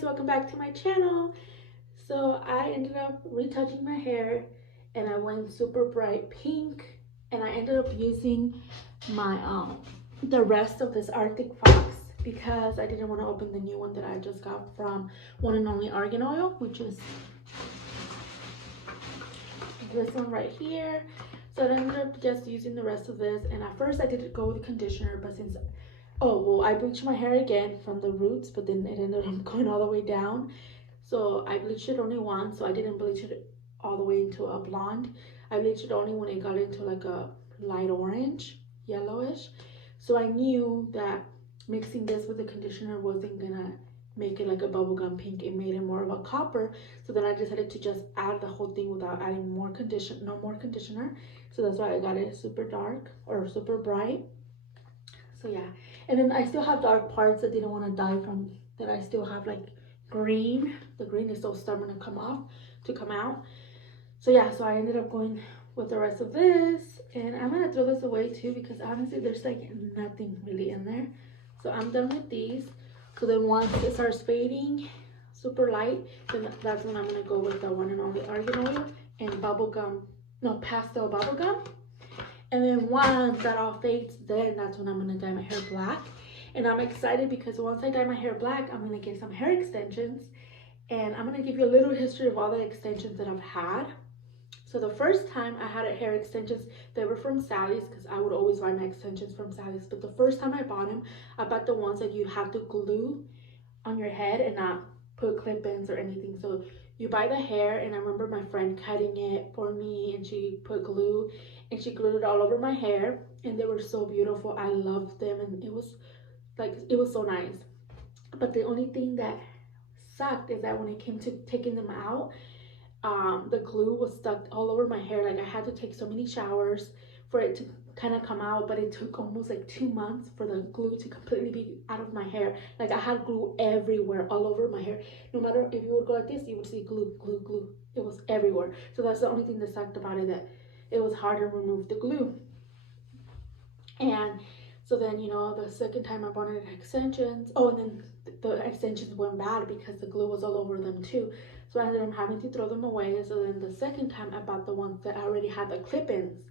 guys, welcome back to my channel. So I ended up retouching my hair and I went super bright pink, and I ended up using my the rest of this Arctic Fox because I didn't want to open the new one that I just got from One and Only Argan Oil, which is this one right here. So I ended up just using the rest of this, and at first I didn't go with conditioner, but since I bleached my hair again from the roots, but then it ended up going all the way down. So I bleached it only once, so I didn't bleach it all the way into a blonde. I bleached it only when it got into like a light orange, yellowish. So I knew that mixing this with the conditioner wasn't gonna make it like a bubblegum pink. It made it more of a copper. So then I decided to just add the whole thing without adding more conditioner, no more conditioner. So that's why I got it super dark or super bright. So yeah, and then I still have dark parts that didn't want to dye from, that I still have like green. The green is still stubborn to come out. So yeah, so I ended up going with the rest of this, and I'm gonna throw this away too because honestly there's like nothing really in there. So I'm done with these. So then once it starts fading super light, then that's when I'm gonna go with the One and Only Argan Oil and pastel bubblegum. And then once that all fades, then that's when I'm gonna dye my hair black. And I'm excited because once I dye my hair black, I'm gonna get some hair extensions. And I'm gonna give you a little history of all the extensions that I've had. So the first time I had hair extensions, they were from Sally's because I would always buy my extensions from Sally's. But the first time I bought them, I bought the ones that you have to glue on your head and not put clip-ins or anything. So you buy the hair, and I remember my friend cutting it for me, and she put glue and she glued it all over my hair, and they were so beautiful. I loved them, and it was so nice. But the only thing that sucked is that when it came to taking them out, the glue was stuck all over my hair. Like I had to take so many showers for it to kind of come out, but it took almost like 2 months for the glue to completely be out of my hair. Like I had glue everywhere, all over my hair. No matter if you would go like this, you would see glue, glue, glue. It was everywhere. So that's the only thing that sucked about it, that it was hard to remove the glue. And so then, the second time I wanted extensions. Oh, and then the extensions went bad because the glue was all over them too. So I ended up having to throw them away. So then the second time I bought the ones that already had the clip-ins.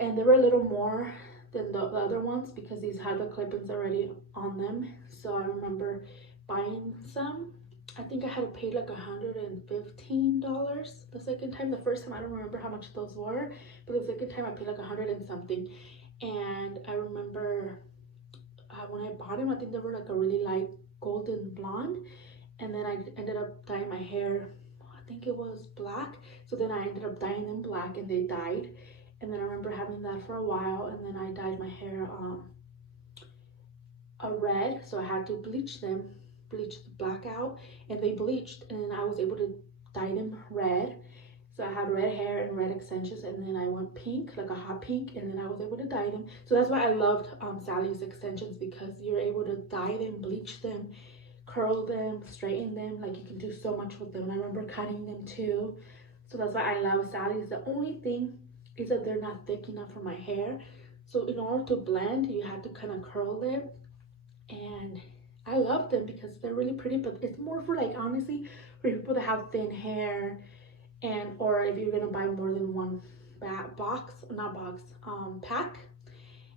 And they were a little more than the other ones because these had the clip-ins already on them. So I remember buying some. I think I had paid like $115 the second time. The first time I don't remember how much those were, but the second time I paid like 100 and something. And I remember when I bought them, I think they were like a really light golden blonde. And then I ended up dyeing my hair, I think it was black. So then I ended up dyeing them black, and they dyed. And then I remember having that for a while, and then I dyed my hair a red. So I had to bleach the black out, and they bleached, and then I was able to dye them red. So I had red hair and red extensions, and then I went pink, like a hot pink, and then I was able to dye them. So that's why I loved Sally's extensions, because you're able to dye them, bleach them, curl them, straighten them. Like you can do so much with them. And I remember cutting them too. So that's why I love Sally's. The only thing is that they're not thick enough for my hair. So in order to blend, you have to kind of curl them. And I love them because they're really pretty, but it's more for like, honestly, for people that have thin hair, and or if you're gonna buy more than one pack.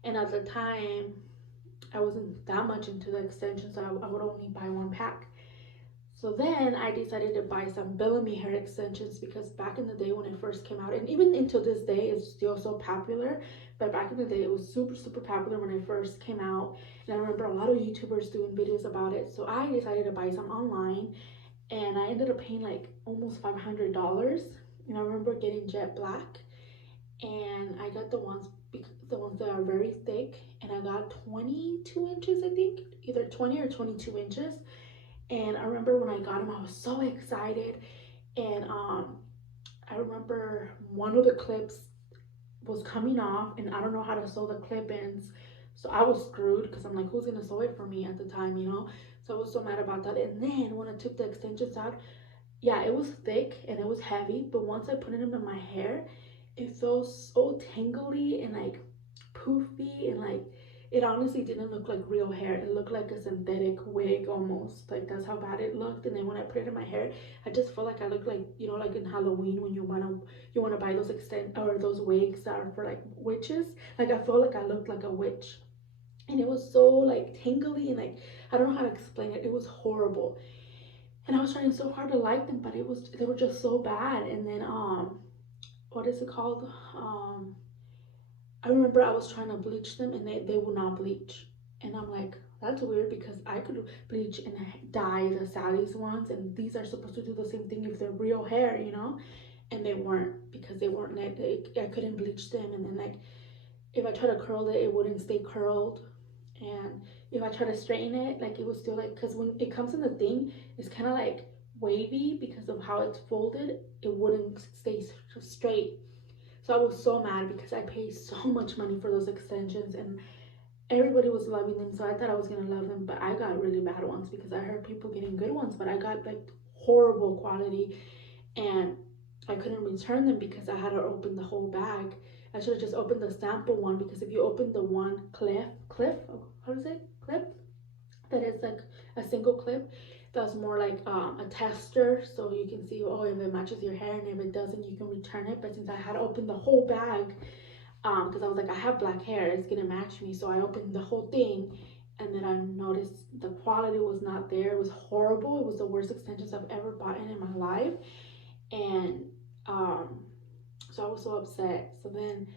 And at the time I wasn't that much into the extensions, so I would only buy one pack. So then I decided to buy some Bellamy hair extensions because back in the day when it first came out, and even until this day it's still so popular, but back in the day it was super popular when it first came out. And I remember a lot of YouTubers doing videos about it. So I decided to buy some online, and I ended up paying like almost $500. And I remember getting jet black, and I got the ones that are very thick, and I got 22 inches, I think, either 20 or 22 inches. And I remember when I got them, I was so excited. And I remember one of the clips was coming off, and I don't know how to sew the clip-ins, so I was screwed because I'm like, who's gonna sew it for me at the time, So I was so mad about that. And then when I took the extensions out, yeah, it was thick and it was heavy, but once I put it in my hair, it felt so tangly and like poofy, and like it honestly didn't look like real hair. It looked like a synthetic wig almost. Like that's how bad it looked. And then when I put it in my hair, I just felt like I looked like, you know, like in Halloween when you wanna buy those those wigs that are for like witches. Like I felt like I looked like a witch. And it was so like tingly and like I don't know how to explain it. It was horrible. And I was trying so hard to like them, but they were just so bad. And then what is it called? I remember I was trying to bleach them and they would not bleach. And I'm like, that's weird because I could bleach and dye the Sally's ones, and these are supposed to do the same thing if they're real hair, you know? And they weren't because they weren't, I couldn't bleach them. And then, like, if I tried to curl it, it wouldn't stay curled. And if I try to straighten it, like, it was still like, because when it comes in the thing, it's kind of like wavy because of how it's folded, it wouldn't stay straight. So I was so mad because I paid so much money for those extensions and everybody was loving them. So I thought I was gonna love them, but I got really bad ones because I heard people getting good ones, but I got like horrible quality and I couldn't return them because I had to open the whole bag. I should have just opened the sample one because if you open the one clip, how does it clip? That is like a single clip, that's more like a tester, so you can see, oh, if it matches your hair, and if it doesn't you can return it. But since I had opened the whole bag, because I was like, I have black hair, it's gonna match me, so I opened the whole thing, and then I noticed the quality was not there. It was horrible. It was the worst extensions I've ever bought in my life. And so I was so upset. So then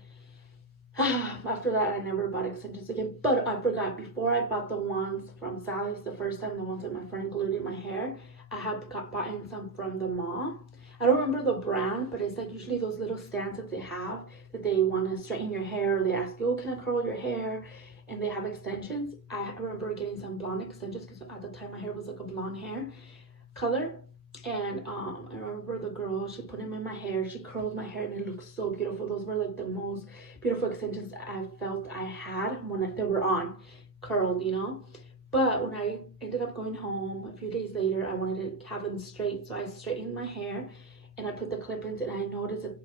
after that, I never bought extensions again. But I forgot, before I bought the ones from Sally's the first time, the ones that my friend glued in my hair, I had bought in some from the mall. I don't remember the brand, but it's like usually those little stands that they have that they want to straighten your hair, or they ask you, oh, can I curl your hair? And they have extensions. I remember getting some blonde extensions because at the time my hair was like a blonde hair color. And I remember the girl, she put them in my hair, she curled my hair, and it looked so beautiful. Those were like the most beautiful extensions I felt I had when they were on curled, you know. But when I ended up going home a few days later, I wanted to have them straight, so I straightened my hair and I put the clip-ins, and I noticed that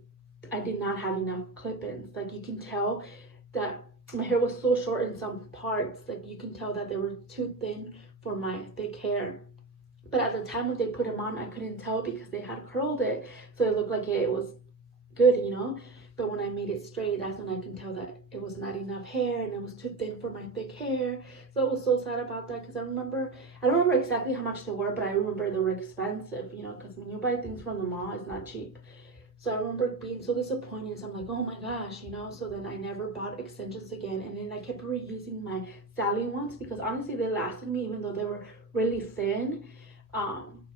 I did not have enough clip-ins. Like, you can tell that my hair was so short in some parts, like you can tell that they were too thin for my thick hair. But at the time when they put them on, I couldn't tell because they had curled it, so it looked like it was good, you know. But when I made it straight, that's when I can tell that it was not enough hair and it was too thin for my thick hair. So I was so sad about that because I don't remember exactly how much they were, but I remember they were expensive, you know, because when you buy things from the mall, it's not cheap. So I remember being so disappointed. So I'm like, oh my gosh, you know. So then I never bought extensions again, and then I kept reusing my Sally ones because honestly they lasted me even though they were really thin.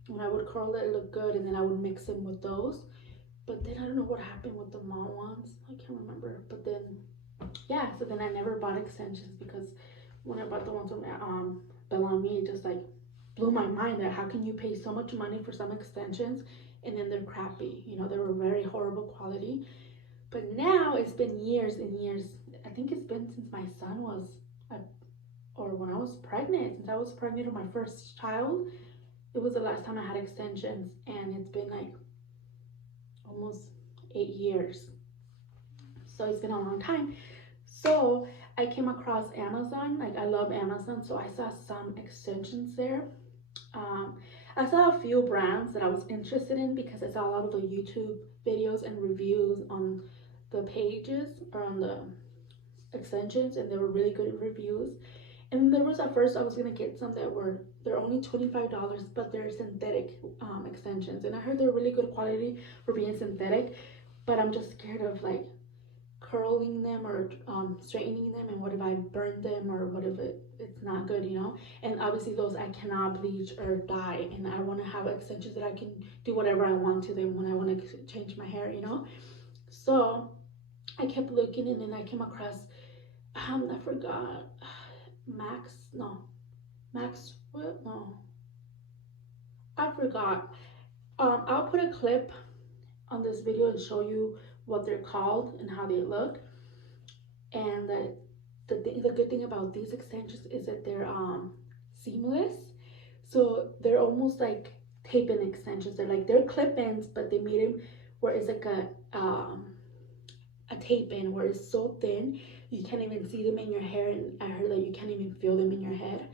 When I would curl it, it looked good, and then I would mix them with those. But then I don't know what happened with the mall ones. I can't remember. But then yeah, so then I never bought extensions because when I bought the ones from Bellamy, it just like blew my mind that how can you pay so much money for some extensions and then they're crappy, you know. They were very horrible quality. But now it's been years and years. I think it's been since my son was or when I was pregnant, since I was pregnant with my first child, it was the last time I had extensions, and it's been like almost 8 years. So it's been a long time. So I came across Amazon. Like, I love Amazon, so I saw some extensions there. I saw a few brands that I was interested in because I saw a lot of the YouTube videos and reviews on the pages or on the extensions, and they were really good reviews. And there was, at first I was gonna get some that they're only $25, but they're synthetic extensions, and I heard they're really good quality for being synthetic. But I'm just scared of like curling them or straightening them, and what if I burn them, or what if it's not good, you know. And obviously those I cannot bleach or dye, and I want to have extensions that I can do whatever I want to them when I want to change my hair, you know. So I kept looking, and then I came across I forgot, Maxwell, no, I forgot. I'll put a clip on this video and show you what they're called and how they look. And the good thing about these extensions is that they're seamless, so they're almost like tape-in extensions. They're clip-ins, but they made them where it's like a a tape in where it's so thin you can't even see them in your hair, and I heard that you can't even feel them in your head.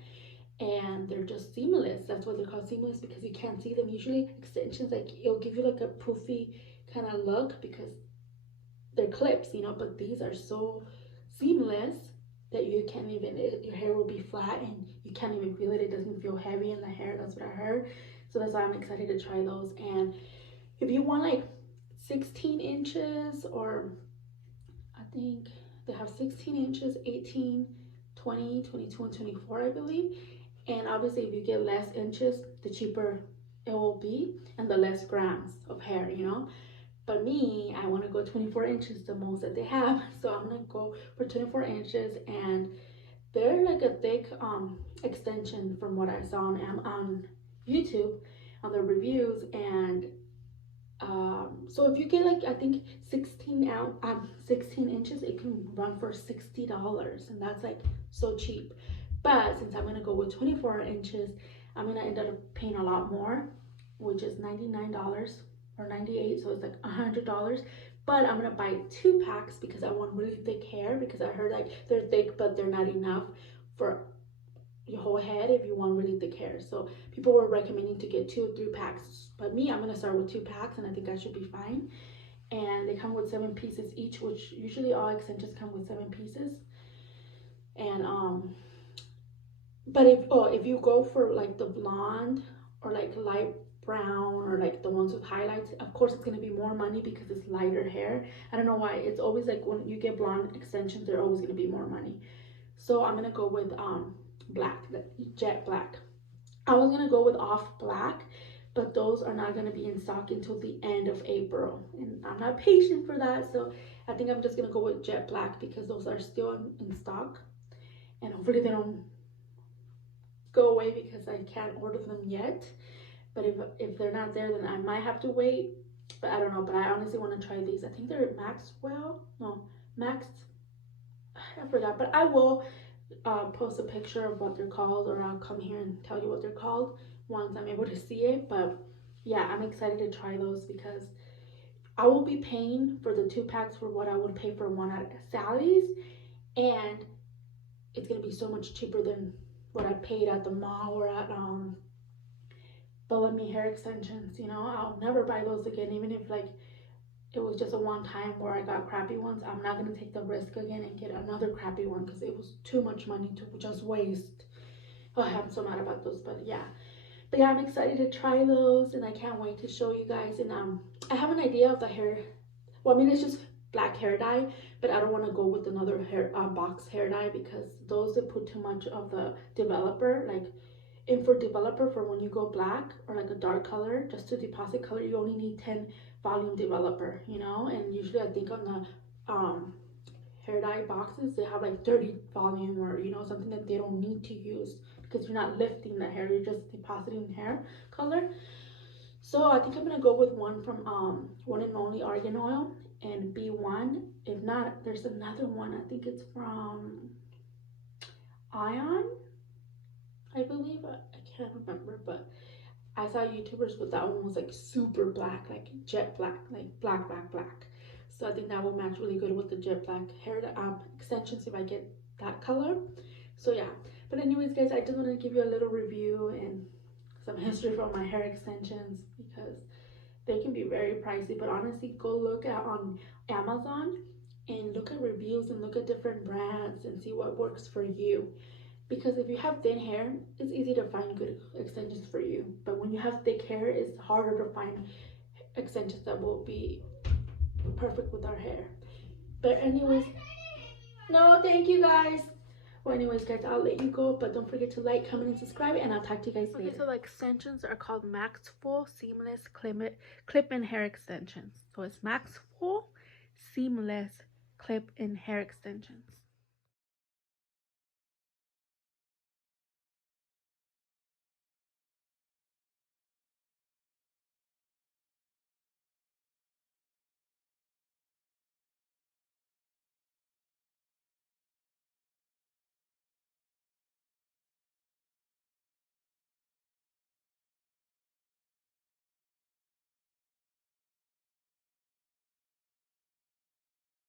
And they're just seamless. That's why they're called seamless, because you can't see them. Usually extensions, like, it'll give you like a poofy kind of look because they're clips, you know, but these are so seamless that you can't even, your hair will be flat and you can't even feel it. It doesn't feel heavy in the hair. That's what I heard. So that's why I'm excited to try those. And if you want like 16 inches, or I think they have 16 inches, 18, 20, 22, and 24, I believe. And obviously if you get less inches, the cheaper it will be and the less grams of hair, you know. But me, I want to go 24 inches, the most that they have. So I'm gonna go for 24 inches, and they're like a thick extension from what I saw on YouTube on the reviews. And so if you get like, I think 16 inches, it can run for $60, and that's like so cheap. But since I'm gonna go with 24 inches, I'm gonna end up paying a lot more, which is $99 or 98, so it's like $100. But I'm gonna buy 2 packs because I want really thick hair, because I heard like they're thick but they're not enough for your whole head if you want really thick hair. So people were recommending to get 2 or 3 packs, but me, I'm gonna start with 2 packs, and I think I should be fine. And they come with 7 pieces each, which usually all extensions come with 7 pieces. And but if you go for like the blonde or like light brown, or like the ones with highlights, of course it's going to be more money because it's lighter hair. I don't know why, it's always like when you get blonde extensions, they're always going to be more money. So I'm going to go with black, the jet black. I was going to go with off black, but those are not going to be in stock until the end of April, and I'm not patient for that. So I think I'm just going to go with jet black because those are still in stock, and hopefully they don't go away because I can't order them yet. But if they're not there, then I might have to wait. But I don't know. But I honestly want to try these. I think they're Maxwell. No, Max. I forgot. But I will post a picture of what they're called, or I'll come here and tell you what they're called once I'm able to see it. But yeah, I'm excited to try those because I will be paying for the 2 packs for what I would pay for one at Sally's, and it's gonna be so much cheaper than what I paid at the mall or at Bellamy hair extensions. You know, I'll never buy those again, even if like it was just a one time where I got crappy ones. I'm not gonna take the risk again and get another crappy one because it was too much money to just waste. Oh, I'm so mad about those, but yeah. But yeah, I'm excited to try those, and I can't wait to show you guys. And I have an idea of the hair. Well, I mean, it's just black hair dye, but I don't want to go with another hair box hair dye because those that put too much of the developer, like, and for developer, for when you go black or like a dark color, just to deposit color, you only need 10 volume developer, you know. And usually I think on the hair dye boxes they have like 30 volume, or you know, something that they don't need to use because you're not lifting the hair, you're just depositing hair color. So I think I'm gonna go with one from One and Only Argan Oil and B1. If not, there's another one, I think it's from Ion, I believe. I can't remember, but I saw YouTubers, but that one was like super black, like jet black, like black, black, black. So I think that will match really good with the jet black hair extensions if I get that color. So yeah. But anyways, guys, I just want to give you a little review and some history from my hair extensions because they can be very pricey. But honestly, go look at on Amazon and look at reviews and look at different brands and see what works for you. Because if you have thin hair, it's easy to find good extensions for you. But when you have thick hair, it's harder to find extensions that will be perfect with our hair. But anyways, no, thank you guys. Well, anyways, guys, I'll let you go, but don't forget to like, comment, and subscribe, and I'll talk to you guys later. Okay, so the extensions are called Maxwell Seamless Clip-In Hair Extensions. So it's Maxwell Seamless Clip-In Hair Extensions.